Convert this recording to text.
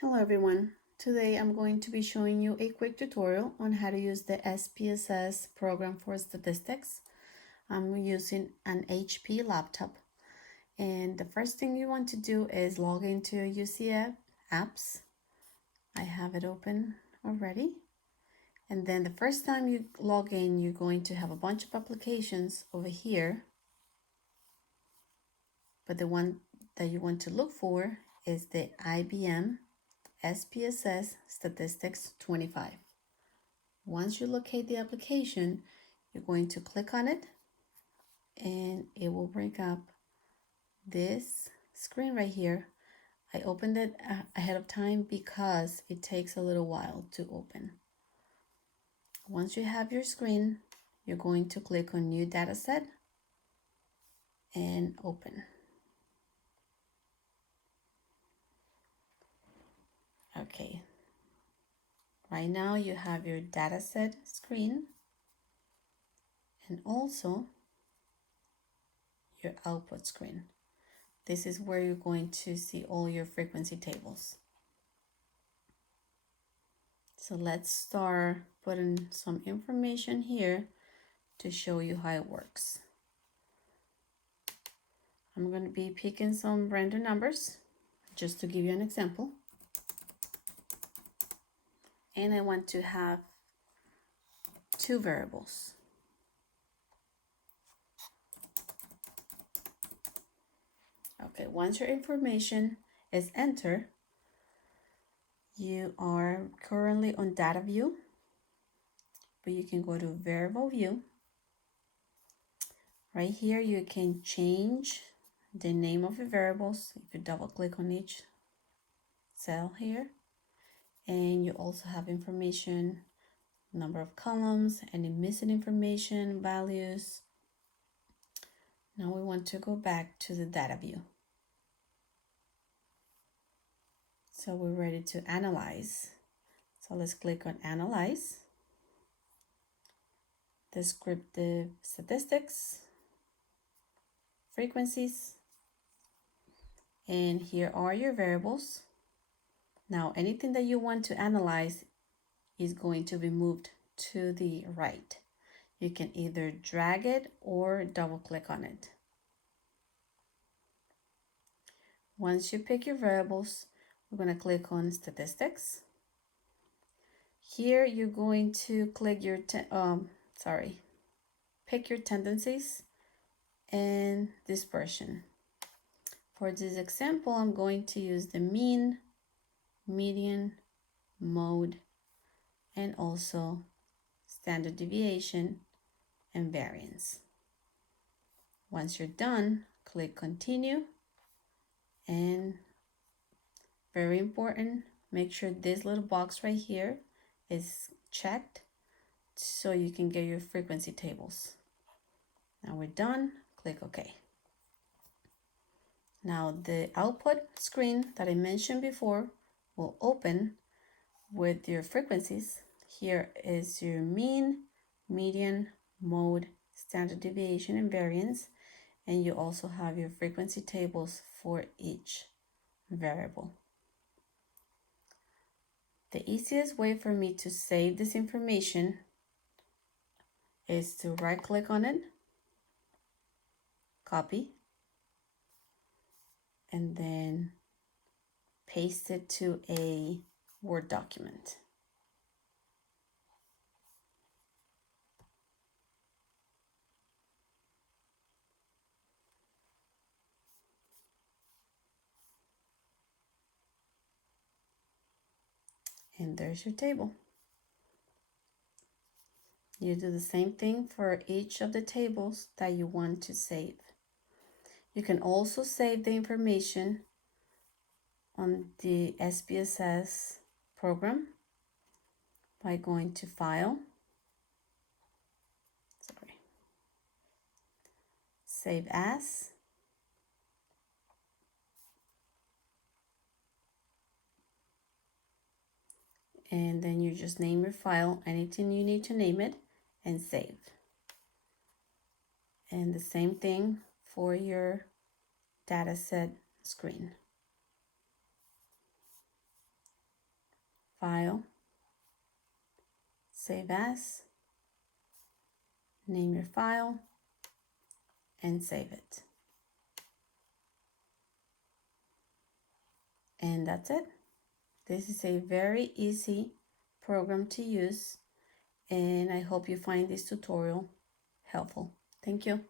Hello everyone. Today I'm going to be showing you a quick tutorial on how to use the SPSS program for statistics. I'm using an HP laptop, and the first thing you want to do is log into UCF apps. I have it open already. And then the first time you log in, you're going to have a bunch of applications over here. But the one that you want to look for is the IBM SPSS Statistics 25. Once you locate the application, you're going to click on it and it will bring up this screen right here. I opened it ahead of time because it takes a little while to open. Once you have your screen, you're going to click on New Dataset and open. Okay, right now you have your dataset screen and also your output screen. This is where you're going to see all your frequency tables. So let's start putting some information here to show you how it works. I'm going to be picking some random numbers just to give you an example. And I want to have two variables. Okay, once your information is entered, you are currently on data view, but you can go to variable view. Right here, you can change the name of the variables if you double click on each cell here. And you also have information, number of columns, any missing information, values. Now we want to go back to the data view. So we're ready to analyze. So let's click on Analyze, Descriptive Statistics, Frequencies, and here are your variables. Now anything that you want to analyze is going to be moved to the right. You can either drag it or double click on it. Once you pick your variables, we're going to click on Statistics. Here you're going to click your pick your tendencies and dispersion. For this example, I'm going to use the mean, median, mode, and also standard deviation and variance. Once you're done, click Continue, and very important, make sure this little box right here is checked so you can get your frequency tables. Now we're done, click OK. Now the output screen that I mentioned before will open with your frequencies. Here is your mean, median, mode, standard deviation, and variance. And you also have your frequency tables for each variable. The easiest way for me to save this information is to right click on it, copy, and then paste it to a Word document. And there's your table. You do the same thing for each of the tables that you want to save. You can also save the information on the SPSS program by going to File, Save As, and then you just name your file, anything you need to name it, and save. And the same thing for your dataset screen. File, Save As, name your file, and save it. And that's it. This is a very easy program to use, and I hope you find this tutorial helpful. Thank you.